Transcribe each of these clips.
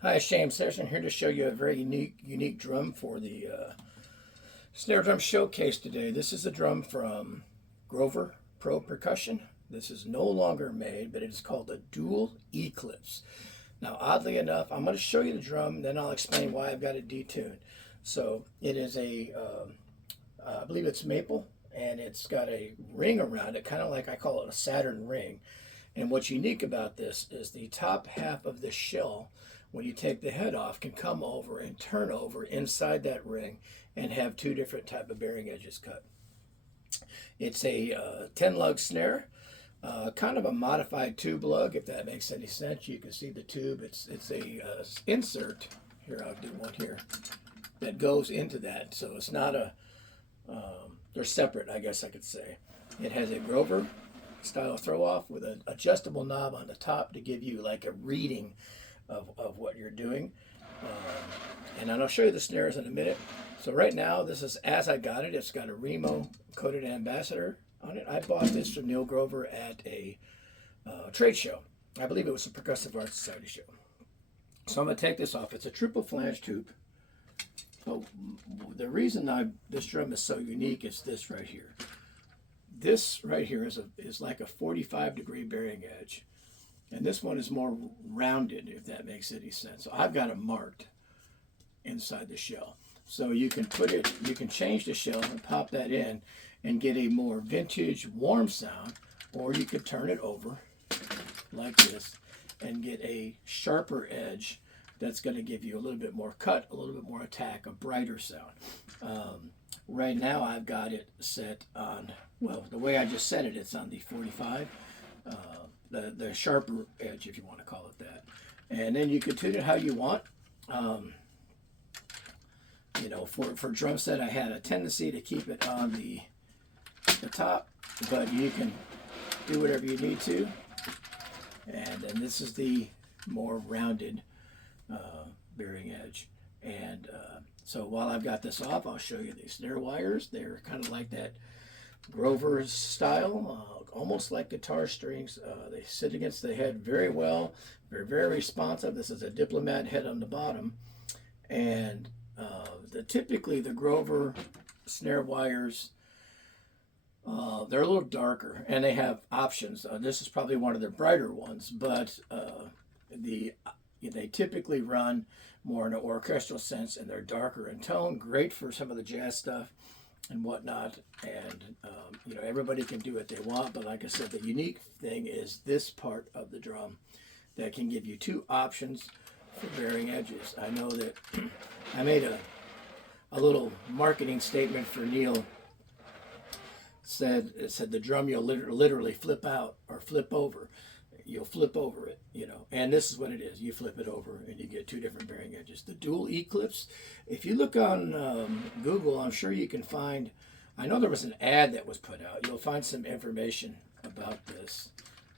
Hi, it's James Session here to show you a very unique drum for the snare drum showcase today. This is a drum from Grover Pro Percussion. This is no longer made, but it is called a dual Eclipse. Now, oddly enough, I'm going to show you the drum, then I'll explain why I've got it detuned. So it is I believe it's maple, and it's got a ring around it, kind of like I call it a Saturn ring. And what's unique about this is the top half of the shell, when you take the head off, can come over and turn over inside that ring and have two different type of bearing edges cut. It's a 10 lug snare, kind of a modified tube lug, if that makes any sense. You can see the tube. It's a insert. Here, I'll do one here that goes into that. So it's not a, they're separate, I guess I could say. It has a Grover style throw off with an adjustable knob on the top to give you like a reading of what you're doing. And I'll show you the snares in a minute. So right now, this is as I got it. It's got a Remo coated ambassador on it. I bought this from Neil Grover at a trade show. I believe it was a Percussive Art Society show. So I'm going to take this off. It's a triple flange tube. But the reason this drum is so unique is this right here. This right here is like a 45-degree bearing edge. And this one is more rounded, if that makes any sense. So I've got it marked inside the shell. So you can change the shell and pop that in and get a more vintage warm sound, or you could turn it over like this and get a sharper edge that's going to give you a little bit more cut, a little bit more attack, a brighter sound. Right now I've got it set on, well, the way I just set it, it's on the 45. The sharper edge, if you want to call it that. And then you can tune it how you want. For drum set, I had a tendency to keep it on the top, but you can do whatever you need to. And then this is the more rounded bearing edge. And so while I've got this off, I'll show you the snare wires. They're kind of like that Grover style, almost like guitar strings. They sit against the head very well. They're very responsive. This is a diplomat head on the bottom. And typically the Grover snare wires, they're a little darker, and they have options. This is probably one of the brighter ones, but they typically run more in an orchestral sense, and they're darker in tone. Great for some of the jazz stuff and whatnot. And everybody can do what they want, but like I said, the unique thing is this part of the drum that can give you two options for bearing edges. I know that I made a little marketing statement for Neil. It said the drum you'll literally flip out or flip over. You'll flip over it, and this is what it is. You flip it over and you get two different bearing edges. The dual Eclipse, if you look on Google, I'm sure you can find, I know there was an ad that was put out. You'll find some information about this.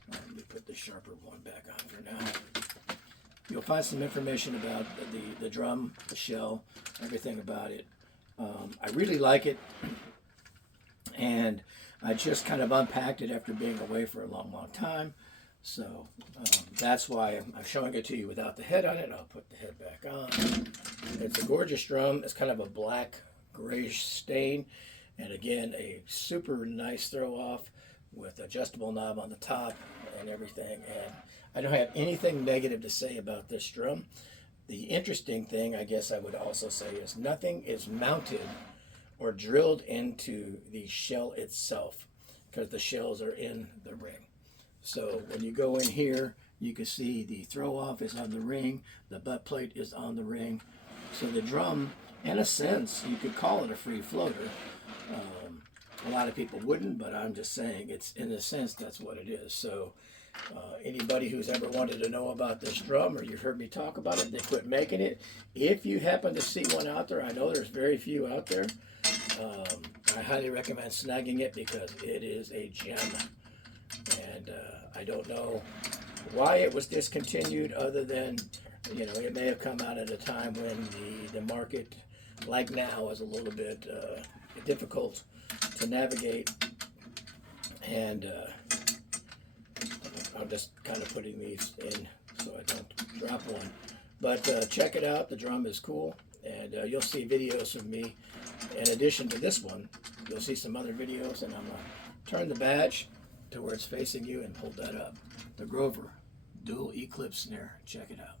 Let me put the sharper one back on for now. You'll find some information about the drum, the shell, everything about it. I really like it, and I just kind of unpacked it after being away for a long time. So that's why I'm showing it to you without the head on it. I'll put the head back on. It's a gorgeous drum. It's kind of a black grayish stain, and again a super nice throw off with adjustable knob on the top and everything. And I don't have anything negative to say about this drum. The interesting thing, I guess I would also say, is nothing is mounted or drilled into the shell itself, because the shells are in the ring. So when you go in here, you can see the throw off is on the ring, the butt plate is on the ring. So the drum, in a sense, you could call it a free floater. A lot of people wouldn't, but I'm just saying it's, in a sense, that's what it is. So anybody who's ever wanted to know about this drum, or you've heard me talk about it, they quit making it. If you happen to see one out there, I know there's very few out there. I highly recommend snagging it because it is a gem. And I don't know why it was discontinued, other than, it may have come out at a time when the market, like now, is a little bit difficult to navigate. And I'm just kind of putting these in so I don't drop one. But check it out. The drum is cool, and you'll see videos of me. In addition to this one, you'll see some other videos, and I'm going to turn the badge to where it's facing you and hold that up. The Grover Dual Eclipse snare. Check it out.